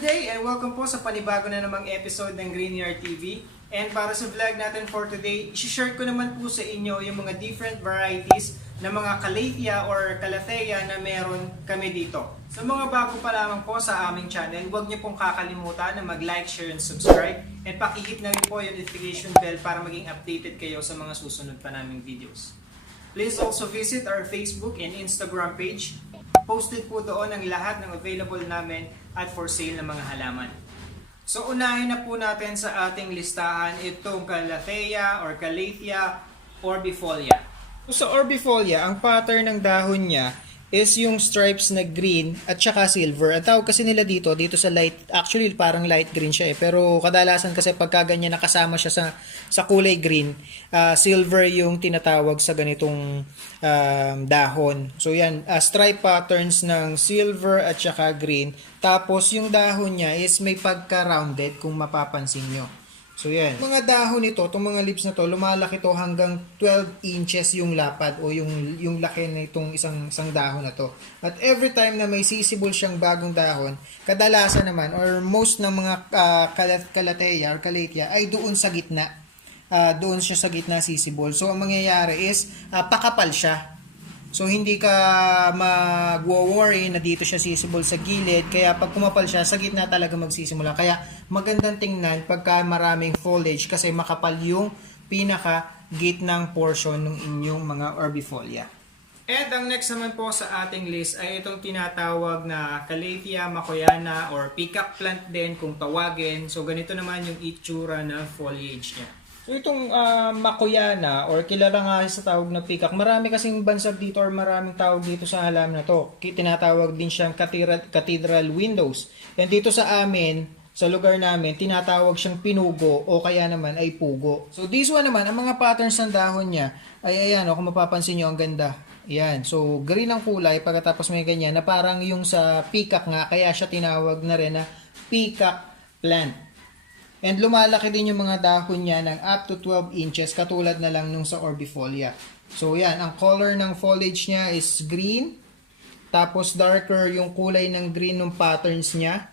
Day and welcome po sa panibago na namang episode ng Green Yard TV. And para sa vlog natin for today, isi-share ko naman po sa inyo yung mga different varieties ng mga Calathea or Calathea na meron kami dito. Sa mga bago pa lamang po sa aming channel, huwag niyo pong kakalimutan na mag-like, share, and subscribe. And pakihit na rin po yung notification bell para maging updated kayo sa mga susunod pa naming videos. Please also visit our Facebook and Instagram page. Posted po doon ang lahat ng available namin at for sale na mga halaman. So unahin na po natin sa ating listahan itong Calathea or Calathea orbifolia. So sa orbifolia, ang pattern ng dahon niya is yung stripes na green at saka silver. Ang tawag kasi nila dito, dito sa light, actually parang light green siya eh. Pero kadalasan kasi pagka ganyan nakasama siya sa, sa kulay green, ah, silver yung tinatawag sa ganitong um, dahon. So yan, ah, stripe patterns ng silver at saka green. Tapos yung dahon niya is may pagka-rounded kung mapapansin nyo. So yan. Mga dahon nito, itong mga leaves na to, lumalaki to hanggang 12 inches yung lapad o yung yung laki na itong isang isang dahon na to. At every time na may sisibol siyang bagong dahon, kadalasan naman or most ng mga uh, kalat kalateya or kalatea ay doon sa gitna. Ah, doon siya sa gitna sisibol. So ang mangyayari is ah, pakapal siya. So hindi ka mag-worry na dito siya sisibol sa gilid. Kaya pag kumapal siya, sa gitna talaga magsisimula. Kaya magandang tingnan pagka maraming foliage kasi makapal yung pinaka gitnang portion ng inyong mga orbifolia. And ang next naman po sa ating list ay itong tinatawag na Calathea makoyana or peacock plant din kung tawagin. So ganito naman yung itsura na foliage niya. Itong ah, makoyana or kilala nga sa tawag na peacock, marami kasing bansag dito or maraming tawag dito sa halaman na to. Tinatawag din siyang cathedral, cathedral windows. And dito sa amin, sa lugar namin, tinatawag siyang pinugo o kaya naman ay pugo. So this one naman, ang mga patterns ng dahon niya ay ayan, o, kung mapapansin nyo, ang ganda. Ayan, so green ang kulay pagkatapos may ganyan na parang yung sa peacock nga, kaya siya tinawag na rin na peacock plant. And lumalaki din yung mga dahon niya ng up to 12 inches katulad na lang nung sa orbifolia. So yan, ang color ng foliage niya is green. Tapos darker yung kulay ng green ng patterns niya.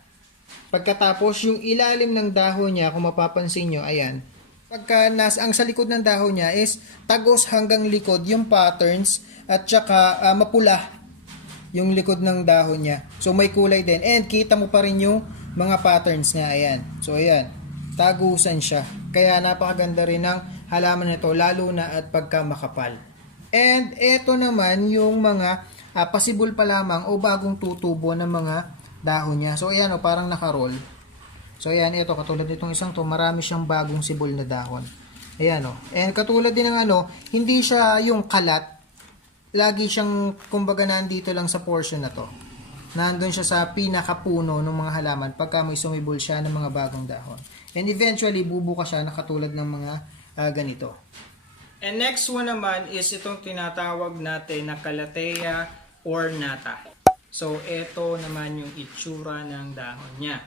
Pagkatapos yung ilalim ng dahon niya, kung mapapansin nyo, ayan. Pagka nas, ang sa likod ng dahon niya is tagos hanggang likod yung patterns at saka ah, mapula yung likod ng dahon niya. So may kulay din. And kita mo pa rin yung mga patterns niya. Ayan. So ayan. Tagusan siya. Kaya napakaganda rin ng halaman nito lalo na at pagka makapal. And ito naman yung mga ah, pasibol pa lamang o bagong tutubo ng mga dahon niya. So ayan o parang nakaroll. So ayan ito katulad nitong isang to marami siyang bagong sibol na dahon. Ayan o. And katulad din ng ano, hindi siya yung kalat lagi siyang kumbaga nandito lang sa portion na to. Nandun siya sa pinakapuno ng mga halaman pagka may sumibol siya ng mga bagong dahon. And eventually bubuka siya na katulad ng mga ah, ganito. And next one naman is itong tinatawag natin na Calathea ornata. So ito naman yung itsura ng dahon niya.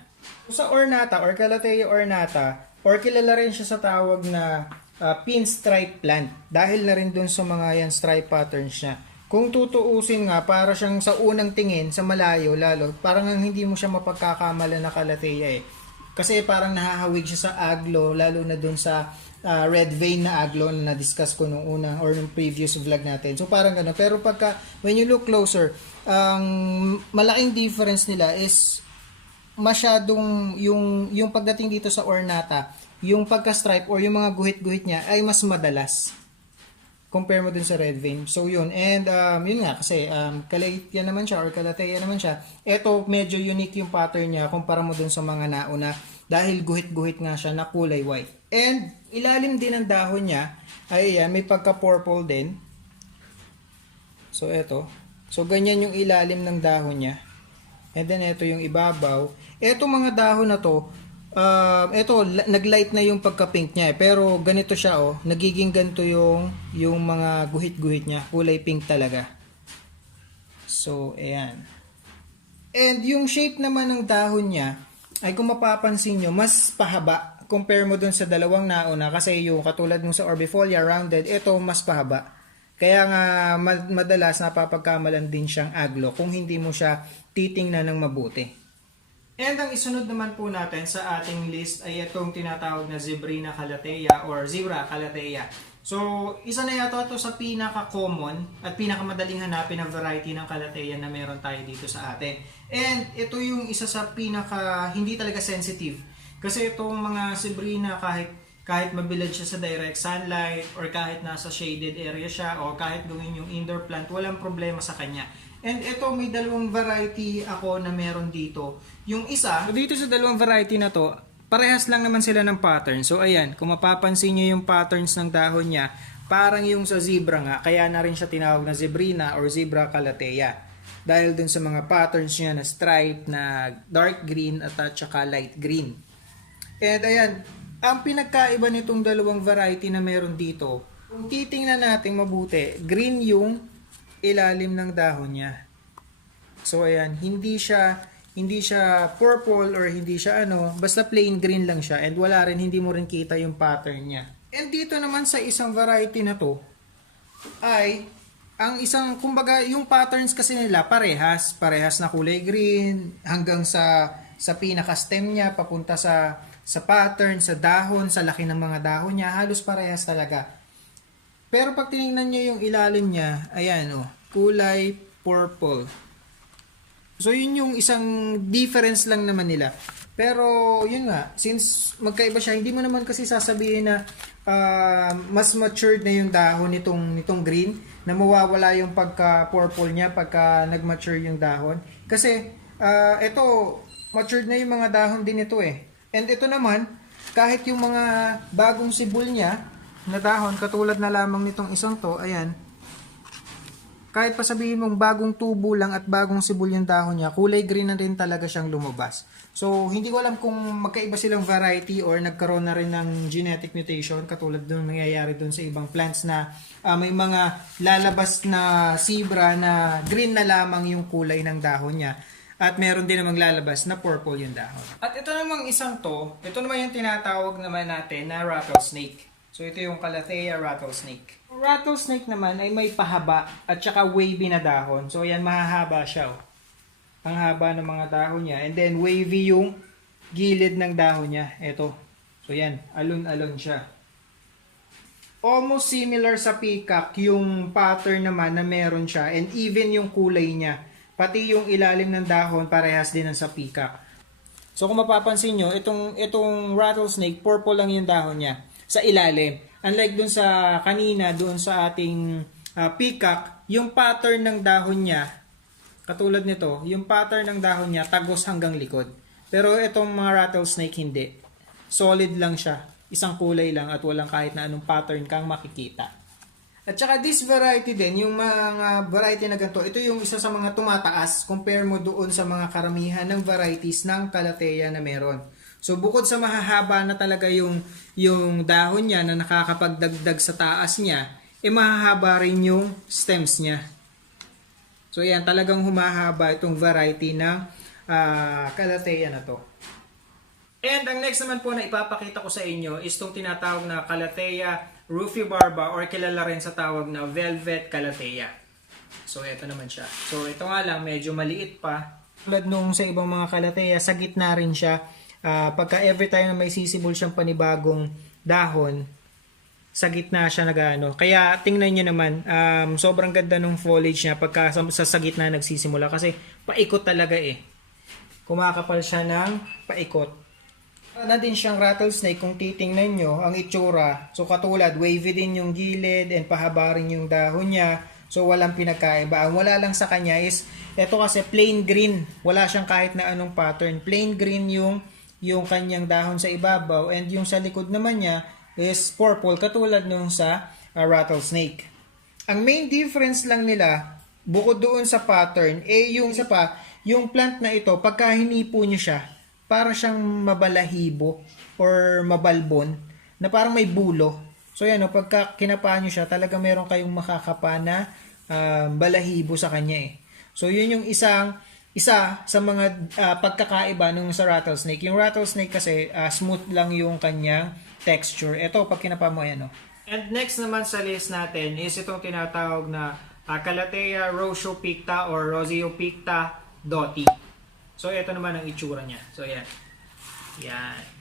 Sa ornata or Calathea ornata or kilala rin siya sa tawag na uh, pinstripe plant dahil na rin dun sa mga yan stripe patterns niya. Kung tutuusin nga, para siyang sa unang tingin, sa malayo lalo, parang ang hindi mo siya mapagkakamala na kalateya eh. Kasi parang nahahawig siya sa aglo, lalo na dun sa uh, red vein na aglo na na-discuss ko nung unang or nung previous vlog natin. So parang gano'n. Pero pagka, when you look closer, ang malaking difference nila is masyadong yung yung pagdating dito sa ornata, yung pagka-stripe or yung mga guhit-guhit niya ay mas madalas compare mo dun sa red vein. So yun, and um, yun nga kasi um, Calathea naman siya or Calathea naman siya. Ito medyo unique yung pattern niya kumpara mo dun sa mga nauna dahil guhit-guhit nga siya na kulay white. And ilalim din ng dahon niya ay yan, may pagka-purple din. So ito. So ganyan yung ilalim ng dahon niya. And then ito yung ibabaw. Ito mga dahon na to, um, ito la- naglight na yung pagka-pink niya eh. Pero ganito siya oh, nagiging ganito yung yung mga guhit-guhit niya, kulay pink talaga. So ayan. And yung shape naman ng dahon niya ay kung mapapansin nyo, mas pahaba compare mo dun sa dalawang nauna kasi yung katulad nung sa orbifolia rounded, ito mas pahaba. Kaya nga ma- madalas napapagkamalan din siyang aglo kung hindi mo siya titingnan ng mabuti. And ang isunod naman po natin sa ating list ay itong tinatawag na Zebrina calathea or Zebra calathea. So, isa na yata ito sa pinaka-common at pinakamadaling hanapin na variety ng calathea na meron tayo dito sa atin. And ito yung isa sa pinaka hindi talaga sensitive. Kasi itong mga Zebrina kahit kahit mabilad siya sa direct sunlight or kahit nasa shaded area siya o kahit gawin yung indoor plant, walang problema sa kanya. And ito, may dalawang variety ako na meron dito. Yung isa, dito sa dalawang variety na to, parehas lang naman sila ng pattern. So ayan, kung mapapansin nyo yung patterns ng dahon niya, parang yung sa zebra nga, kaya na rin siya tinawag na zebrina or zebra calathea. Dahil dun sa mga patterns niya na stripe, na dark green at at saka light green. And ayan, ang pinagkaiba nitong dalawang variety na meron dito, kung titingnan natin mabuti, green yung ilalim ng dahon niya. So ayan, hindi siya hindi siya purple or hindi siya ano, basta plain green lang siya and wala rin hindi mo rin kita yung pattern niya. And dito naman sa isang variety na to ay ang isang kumbaga yung patterns kasi nila parehas, parehas na kulay green hanggang sa sa pinaka stem niya papunta sa sa pattern, sa dahon, sa laki ng mga dahon niya, halos parehas talaga. Pero pag tinignan niyo yung ilalim niya, ayan oh, kulay purple. So yun yung isang difference lang naman nila. Pero yun nga, since magkaiba siya, hindi mo naman kasi sasabihin na ah, mas matured na yung dahon nitong nitong green na mawawala yung pagka purple niya pagka nag-mature yung dahon. Kasi ah, ito matured na yung mga dahon din ito eh. And ito naman, kahit yung mga bagong sibol niya na dahon katulad na lamang nitong isang to, ayan, kahit pa sabihin mong bagong tubo lang at bagong sibol yung dahon niya, kulay green na rin talaga siyang lumabas. So, hindi ko alam kung magkaiba silang variety or nagkaroon na rin ng genetic mutation katulad doon nangyayari doon sa ibang plants na ah, may mga lalabas na zebra na green na lamang yung kulay ng dahon niya. At meron din namang lalabas na purple yung dahon. At ito namang isang to, ito naman yung tinatawag naman natin na rattlesnake. So ito yung Calathea rattlesnake. Rattlesnake naman ay may pahaba at saka wavy na dahon. So yan mahahaba siya. Oh. Ang haba ng mga dahon niya. And then wavy yung gilid ng dahon niya. Ito. So yan, alon-alon siya. Almost similar sa peacock yung pattern naman na meron siya and even yung kulay niya. Pati yung ilalim ng dahon parehas din ng sa peacock. So kung mapapansin nyo, itong, itong rattlesnake, purple lang yung dahon niya sa ilalim. Unlike dun sa kanina, dun sa ating ah, peacock, yung pattern ng dahon niya, katulad nito, yung pattern ng dahon niya, tagos hanggang likod. Pero itong mga rattlesnake, hindi. Solid lang siya. Isang kulay lang at walang kahit na anong pattern kang makikita. At saka this variety din, yung mga variety na ganito, ito yung isa sa mga tumataas compare mo doon sa mga karamihan ng varieties ng Calathea na meron. So bukod sa mahahaba na talaga yung yung dahon niya na nakakapagdagdag sa taas niya, eh mahahaba rin yung stems niya. So yan, talagang humahaba itong variety ng ah, Calathea na to. And ang next naman po na ipapakita ko sa inyo is itong tinatawag na Calathea rufibarba or kilala rin sa tawag na Velvet Calathea. So ito naman siya. So ito nga lang, medyo maliit pa. Tulad nung sa ibang mga Calathea, sa gitna rin siya. Ah, pagka every time na may sisibol siyang panibagong dahon, sa gitna siya nagano. Kaya tingnan niyo naman, um, sobrang ganda ng foliage niya pagka sa, sa, sa gitna nagsisimula kasi paikot talaga eh. Kumakapal siya ng paikot. Na din siyang rattlesnake kung titingnan nyo ang itsura. So katulad, wavy din yung gilid and pahaba rin yung dahon niya. So walang pinagkaiba. Ang wala lang sa kanya is, eto kasi plain green. Wala siyang kahit na anong pattern. Plain green yung yung kanyang dahon sa ibabaw and yung sa likod naman niya is purple katulad nung sa uh, rattlesnake. Ang main difference lang nila bukod doon sa pattern eh yung isa pa yung plant na ito pagka hinipo niyo siya para siyang mabalahibo or mabalbon na parang may bulo. So yan, no, pagka kinapaan nyo siya, talaga meron kayong makakapa na ah, balahibo sa kanya eh. So yun yung isang isa sa mga ah, pagkakaiba nung sa rattlesnake. Yung rattlesnake kasi ah, smooth lang yung kanyang texture. Ito, pag kinapa mo yan, no? And next naman sa list natin is itong tinatawag na uh, Calathea rosio picta or rosio picta doti. So ito naman ang itsura niya. So yan. Yan.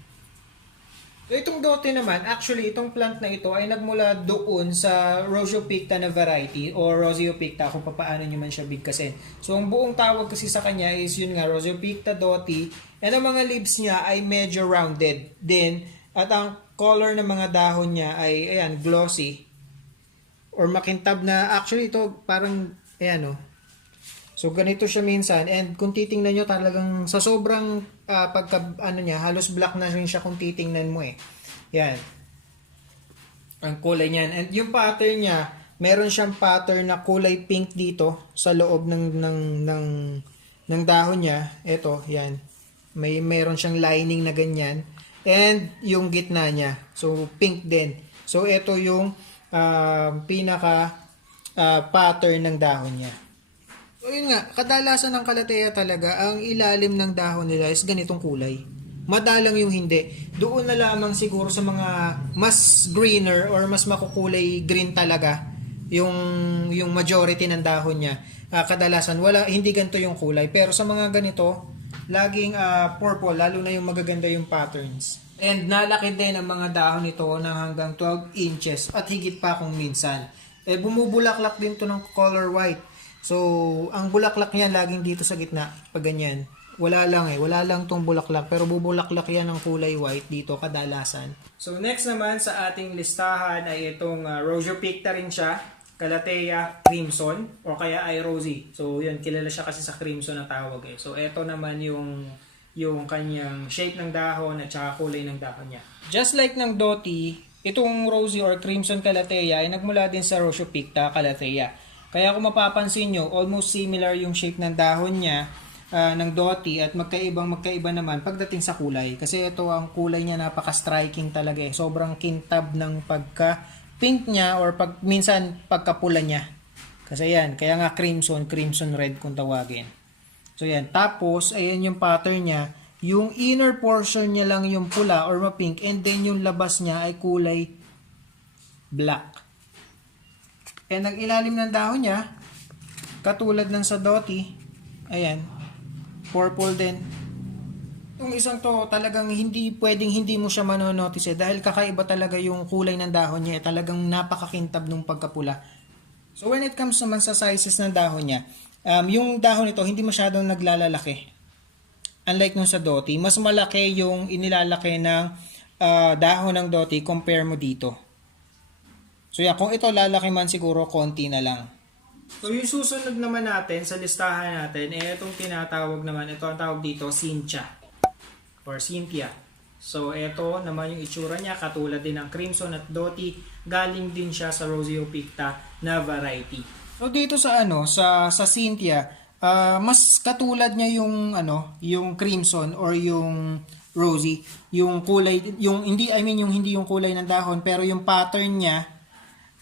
Itong dote naman, actually itong plant na ito ay nagmula doon sa Rosiopicta na variety o Rosiopicta kung paano nyo man siya bigkasin. So ang buong tawag kasi sa kanya is yun nga Rosiopicta doti and ang mga leaves niya ay medyo rounded din at ang color ng mga dahon niya ay ayan glossy or makintab na actually ito parang ayan oh. So ganito siya minsan and kung titingnan nyo talagang sa sobrang ah, pagka ano niya halos black na rin siya kung titingnan mo eh. Yan. Ang kulay niyan and yung pattern niya meron siyang pattern na kulay pink dito sa loob ng ng ng ng dahon niya. Ito, yan. May meron siyang lining na ganyan and yung gitna niya. So pink din. So ito yung ah, pinaka ah, pattern ng dahon niya. So yun nga, kadalasan ng kalateya talaga, ang ilalim ng dahon nila is ganitong kulay. Madalang yung hindi. Doon na lamang siguro sa mga mas greener or mas makukulay green talaga yung yung majority ng dahon niya. Ah, kadalasan wala hindi ganito yung kulay, pero sa mga ganito, laging ah, purple lalo na yung magaganda yung patterns. And nalaki din ang mga dahon nito ng hanggang 12 inches at higit pa kung minsan. Eh bumubulaklak din to ng color white. So, ang bulaklak niya laging dito sa gitna, pag ganyan. Wala lang eh, wala lang tong bulaklak, pero bubulaklak yan ng kulay white dito kadalasan. So, next naman sa ating listahan ay itong uh, Rosiopicta rin siya, Calathea Crimson, o kaya ay Rosy. So, yun, kilala siya kasi sa Crimson na tawag eh. So, ito naman yung yung kanyang shape ng dahon at saka kulay ng dahon niya. Just like ng Doti, itong Rosy or Crimson Calathea ay nagmula din sa Rosiopicta Calathea. Kaya kung mapapansin nyo, almost similar yung shape ng dahon niya ah, ng doti at magkaibang magkaiba naman pagdating sa kulay. Kasi ito ang kulay niya napaka-striking talaga eh. Sobrang kintab ng pagka pink niya or pag minsan pagkapula niya. Kasi yan, kaya nga crimson, crimson red kung tawagin. So yan, tapos ayan yung pattern niya. Yung inner portion niya lang yung pula or ma-pink and then yung labas niya ay kulay black. And ang ilalim ng dahon niya, katulad ng sa doti, ayan, purple din. Yung isang to, talagang hindi pwedeng hindi mo siya manonotice eh, dahil kakaiba talaga yung kulay ng dahon niya, eh, talagang napakakintab nung pagkapula. So when it comes naman sa sizes ng dahon niya, um, yung dahon nito hindi masyadong naglalalaki. Unlike nung sa doti, mas malaki yung inilalaki ng ah, dahon ng doti compare mo dito. So yeah, kung ito lalaki man siguro konti na lang. So yung susunod naman natin sa listahan natin, eh itong tinatawag naman, ito ang tawag dito, Cynthia or Cynthia. So ito naman yung itsura niya, katulad din ng Crimson at Doti, galing din siya sa Rosiopicta na variety. So dito sa ano, sa sa Cynthia, ah, mas katulad niya yung ano, yung Crimson or yung Rosy, yung kulay, yung hindi, I mean yung hindi yung kulay ng dahon, pero yung pattern niya,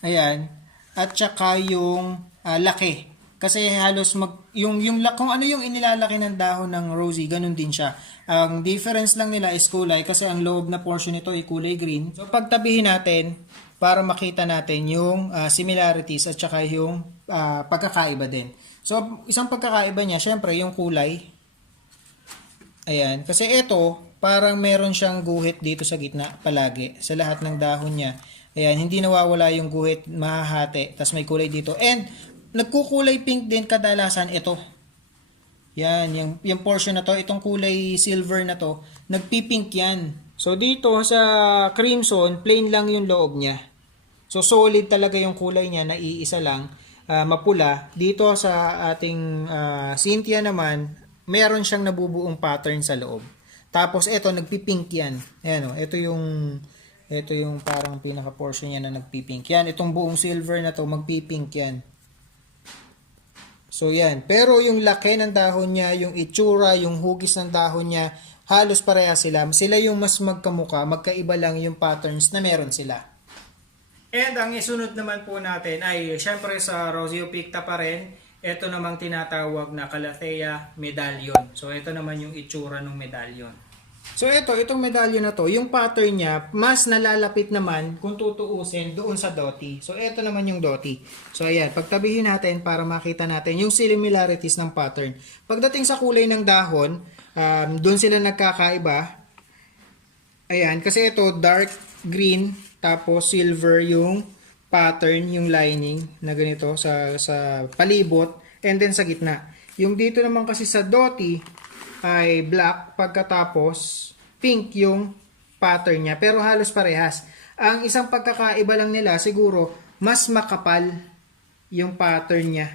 Ayan. At saka yung ah, laki. Kasi halos mag yung yung kung ano yung inilalaki ng dahon ng rosy, ganun din siya. Ang difference lang nila is kulay kasi ang loob na portion nito ay kulay green. So pagtabihin natin para makita natin yung ah, similarities at saka yung ah, pagkakaiba din. So isang pagkakaiba niya, syempre yung kulay. Ayan, kasi ito parang meron siyang guhit dito sa gitna palagi sa lahat ng dahon niya. Ayan, hindi nawawala yung guhit, mahahati, tapos may kulay dito. And, nagkukulay pink din kadalasan ito. Yan, yung, yung portion na to, itong kulay silver na to, nagpipink yan. So, dito sa crimson, plain lang yung loob niya. So, solid talaga yung kulay niya, naiisa lang, ah, mapula. Dito sa ating ah, Cynthia naman, meron siyang nabubuong pattern sa loob. Tapos, ito, nagpipink yan. Ayan o, ito yung ito yung parang pinaka portion niya na nagpipink. Yan, itong buong silver na to magpipink yan. So yan. Pero yung laki ng dahon niya, yung itsura, yung hugis ng dahon niya, halos pareha sila. Sila yung mas magkamuka, magkaiba lang yung patterns na meron sila. And ang isunod naman po natin ay syempre sa Rosiopicta pa rin. Ito namang tinatawag na Calathea medallion. So ito naman yung itsura ng medallion. So ito, itong medalyo na to, yung pattern niya, mas nalalapit naman kung tutuusin doon sa doti. So ito naman yung doti. So ayan, pagtabihin natin para makita natin yung similarities ng pattern. Pagdating sa kulay ng dahon, um, doon sila nagkakaiba. Ayan, kasi ito dark green tapos silver yung pattern, yung lining na ganito sa sa palibot and then sa gitna. Yung dito naman kasi sa doti ay black pagkatapos pink yung pattern niya pero halos parehas. Ang isang pagkakaiba lang nila siguro mas makapal yung pattern niya.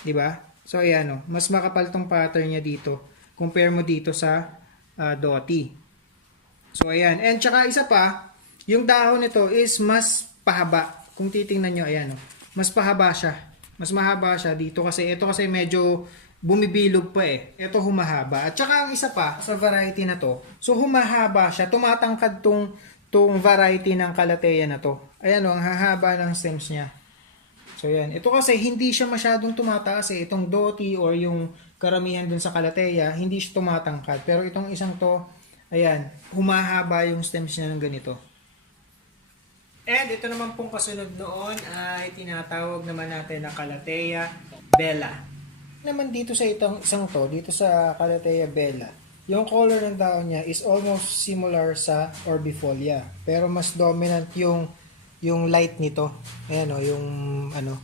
'Di ba? So ayan oh, mas makapal tong pattern niya dito compare mo dito sa ah, doti. So ayan, and tsaka isa pa, yung dahon nito is mas pahaba. Kung titingnan nyo, ayan oh, mas pahaba siya. Mas mahaba siya dito kasi ito kasi medyo bumibilog pa eh. Ito humahaba. At saka ang isa pa sa variety na to, so humahaba siya, tumatangkad tong tong variety ng kalateya na to. Ayan oh, ang hahaba ng stems niya. So yan. Ito kasi hindi siya masyadong tumataas eh. Itong doti or yung karamihan dun sa kalateya, hindi siya tumatangkad. Pero itong isang to, ayan, humahaba yung stems niya ng ganito. And ito naman pong kasunod noon ay tinatawag naman natin na Calathea bella. Naman dito sa itong isang to, dito sa Calathea bella, yung color ng dahon niya is almost similar sa Orbifolia. Pero mas dominant yung yung light nito. Ayan o, yung ano,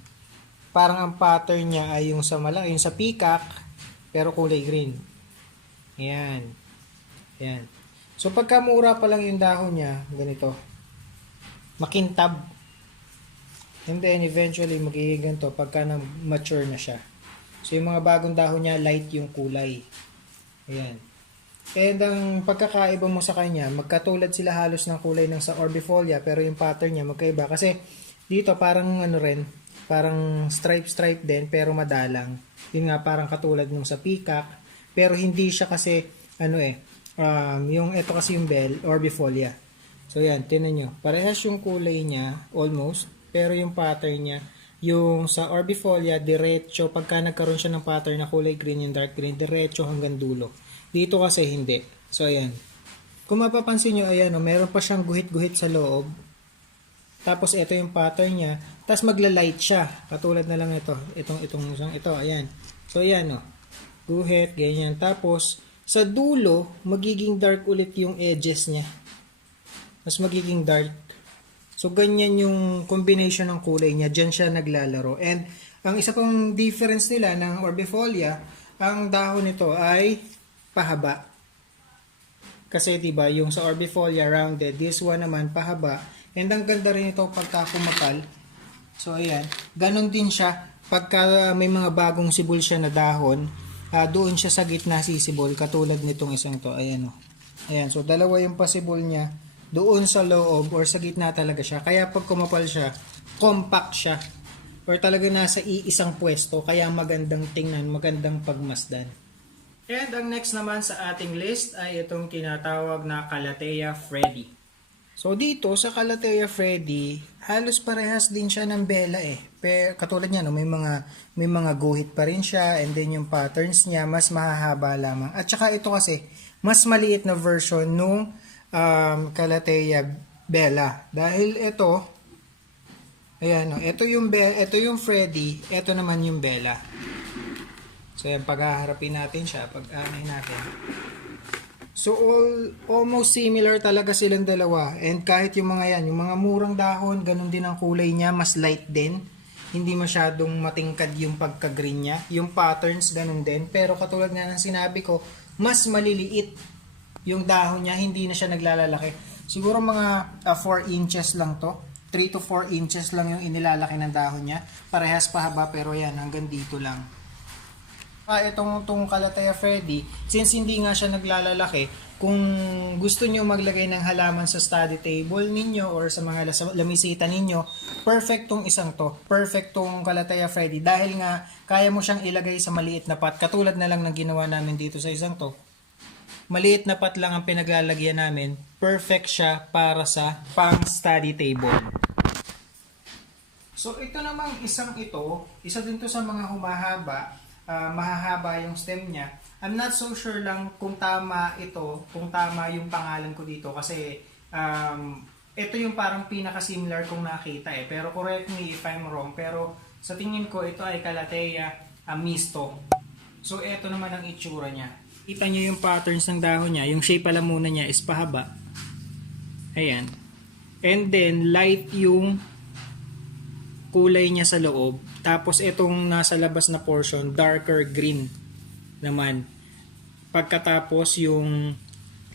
parang ang pattern niya ay yung sa mala, yung sa peacock, pero kulay green. Ayan. Ayan. So pagka mura pa lang yung dahon niya, ganito, makintab. And then eventually magiging ganito pagka na mature na siya. So yung mga bagong dahon niya, light yung kulay. Ayan. And ang pagkakaiba mo sa kanya, magkatulad sila halos ng kulay ng sa Orbifolia pero yung pattern niya magkaiba kasi dito parang ano rin, parang stripe-stripe din pero madalang. Yun nga parang katulad nung sa peacock pero hindi siya kasi ano eh, um, yung ito kasi yung bell Orbifolia. So yan, tinan nyo. Parehas yung kulay niya, almost. Pero yung pattern niya, yung sa Orbifolia, diretso, pagka nagkaroon siya ng pattern na kulay green, yung dark green, diretso hanggang dulo. Dito kasi hindi. So ayan. Kung mapapansin nyo, ayan, oh, meron pa siyang guhit-guhit sa loob. Tapos ito yung pattern niya. Tapos magla-light siya. Katulad na lang ito. Itong, itong, itong, ito, ayan. So ayan, oh. Guhit, ganyan. Tapos, sa dulo, magiging dark ulit yung edges niya mas magiging dark. So, ganyan yung combination ng kulay niya. Diyan siya naglalaro. And, ang isa pang difference nila ng Orbifolia, ang dahon nito ay pahaba. Kasi, di ba yung sa Orbifolia rounded, this one naman pahaba. And, ang ganda rin ito pagka kumapal. So, ayan. Ganon din siya. Pagka may mga bagong sibol siya na dahon, ah, doon siya sa gitna sisibol. Katulad nitong isang to. Ayan, oh. Ayan. So, dalawa yung pasibol niya doon sa loob or sa gitna talaga siya. Kaya pag kumapal siya, compact siya. Or talaga nasa iisang pwesto. Kaya magandang tingnan, magandang pagmasdan. And ang next naman sa ating list ay itong tinatawag na Calathea Freddy. So dito sa Calathea Freddy, halos parehas din siya ng Bella eh. Pero katulad niya no, may mga may mga guhit pa rin siya and then yung patterns niya mas mahahaba lamang. At saka ito kasi mas maliit na version nung um, Calathea Bella. Dahil ito, ayan, no, ito yung, ito yung Freddy, ito naman yung Bella. So, yan, paghaharapin natin siya, pag-anay natin. So, all, almost similar talaga silang dalawa. And kahit yung mga yan, yung mga murang dahon, ganun din ang kulay niya, mas light din. Hindi masyadong matingkad yung pagka-green niya. Yung patterns, ganun din. Pero katulad nga ng sinabi ko, mas maliliit yung dahon niya, hindi na siya naglalalaki. Siguro mga 4 inches lang to. 3 to 4 inches lang yung inilalaki ng dahon niya. Parehas pahaba pero yan, hanggang dito lang. Ah, itong, itong Calathea Freddy, since hindi nga siya naglalalaki, kung gusto niyo maglagay ng halaman sa study table ninyo or sa mga lamisita ninyo, perfect tong isang to. Perfect tong Calathea Freddy dahil nga kaya mo siyang ilagay sa maliit na pot. Katulad na lang ng ginawa namin dito sa isang to maliit na pot lang ang pinaglalagyan namin, perfect siya para sa pang study table. So ito namang isang ito, isa din to sa mga humahaba, ah, mahahaba yung stem niya. I'm not so sure lang kung tama ito, kung tama yung pangalan ko dito kasi um, ito yung parang pinaka-similar kong nakita eh. Pero correct me if I'm wrong. Pero sa tingin ko ito ay Calathea amisto. So ito naman ang itsura niya. Kita niyo yung patterns ng dahon niya. Yung shape pala muna niya is pahaba. Ayan. And then light yung kulay niya sa loob. Tapos itong nasa labas na portion, darker green naman. Pagkatapos yung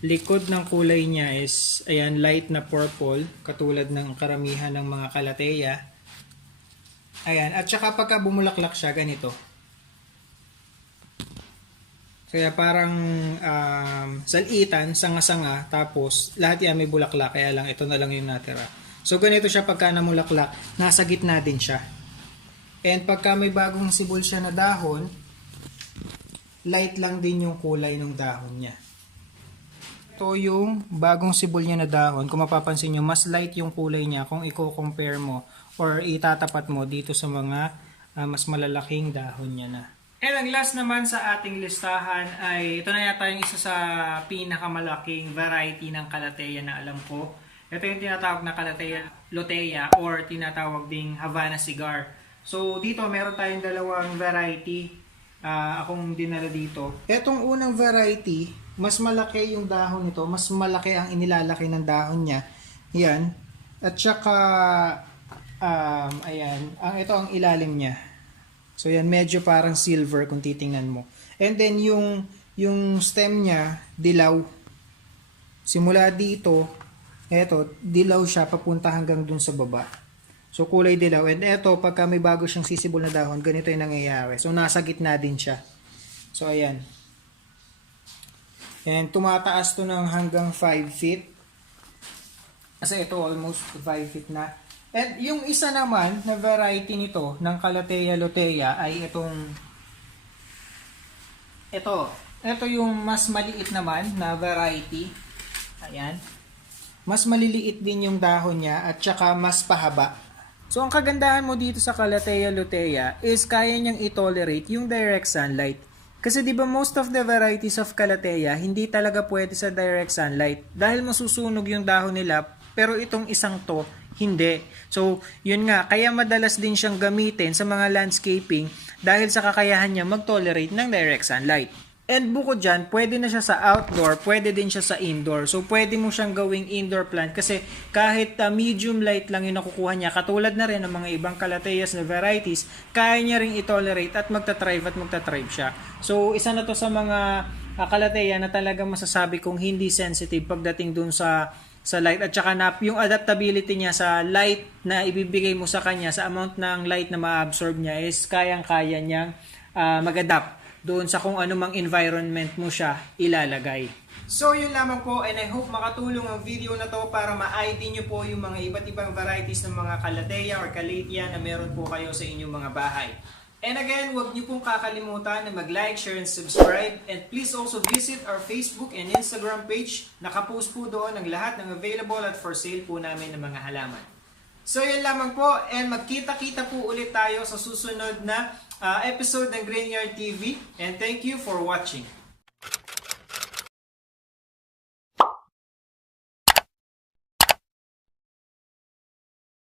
likod ng kulay niya is ayan light na purple katulad ng karamihan ng mga kalateya. Ayan, at saka pagka bumulaklak siya ganito. Kaya parang um, salitan, sanga-sanga, tapos lahat yan may bulaklak, kaya lang ito na lang yung natira. So ganito siya pagka namulaklak, nasa gitna din siya. And pagka may bagong sibol siya na dahon, light lang din yung kulay ng dahon niya. Ito yung bagong sibol niya na dahon. Kung mapapansin nyo, mas light yung kulay niya kung i-compare mo or itatapat mo dito sa mga ah, mas malalaking dahon niya na. And ang last naman sa ating listahan ay ito na yata yung isa sa pinakamalaking variety ng Calathea na alam ko. Ito yung tinatawag na Calathea lutea or tinatawag ding Havana cigar. So dito meron tayong dalawang variety ah, akong dinala dito. Etong unang variety, mas malaki yung dahon nito, mas malaki ang inilalaki ng dahon niya. Yan. At saka um, ayan, ang ito ang ilalim niya. So yan medyo parang silver kung titingnan mo. And then yung yung stem niya dilaw. Simula dito, eto, dilaw siya papunta hanggang dun sa baba. So kulay dilaw. And eto, pagka may bago siyang sisibol na dahon, ganito yung nangyayari. So nasa gitna din siya. So ayan. And tumataas to ng hanggang 5 feet. Kasi ito almost 5 feet na. At yung isa naman na variety nito ng Calathea lutea ay itong ito. Ito yung mas maliit naman na variety. Ayan. Mas maliliit din yung dahon niya at saka mas pahaba. So ang kagandahan mo dito sa Calathea lutea is kaya niyang i-tolerate yung direct sunlight. Kasi 'di ba most of the varieties of Calathea hindi talaga pwede sa direct sunlight dahil masusunog yung dahon nila pero itong isang to hindi. So, yun nga, kaya madalas din siyang gamitin sa mga landscaping dahil sa kakayahan niya mag-tolerate ng direct sunlight. And bukod dyan, pwede na siya sa outdoor, pwede din siya sa indoor. So, pwede mo siyang gawing indoor plant kasi kahit uh, medium light lang yung nakukuha niya, katulad na rin ng mga ibang calatheas na varieties, kaya niya ring i-tolerate at magta-thrive at magta-thrive siya. So, isa na to sa mga uh, calathea na talagang masasabi kong hindi sensitive pagdating dun sa sa light at saka na yung adaptability niya sa light na ibibigay mo sa kanya sa amount ng light na ma-absorb niya is kayang-kaya niyang uh, mag-adapt doon sa kung anumang environment mo siya ilalagay. So yun lamang po and I hope makatulong ang video na to para ma-ID nyo po yung mga iba't ibang varieties ng mga Calathea or Calathea na meron po kayo sa inyong mga bahay. And again, huwag niyo pong kakalimutan na mag-like, share, and subscribe. And please also visit our Facebook and Instagram page. Nakapost po doon ang lahat ng available at for sale po namin ng mga halaman. So yun lamang po and magkita-kita po ulit tayo sa susunod na uh, episode ng Grainyard TV. And thank you for watching.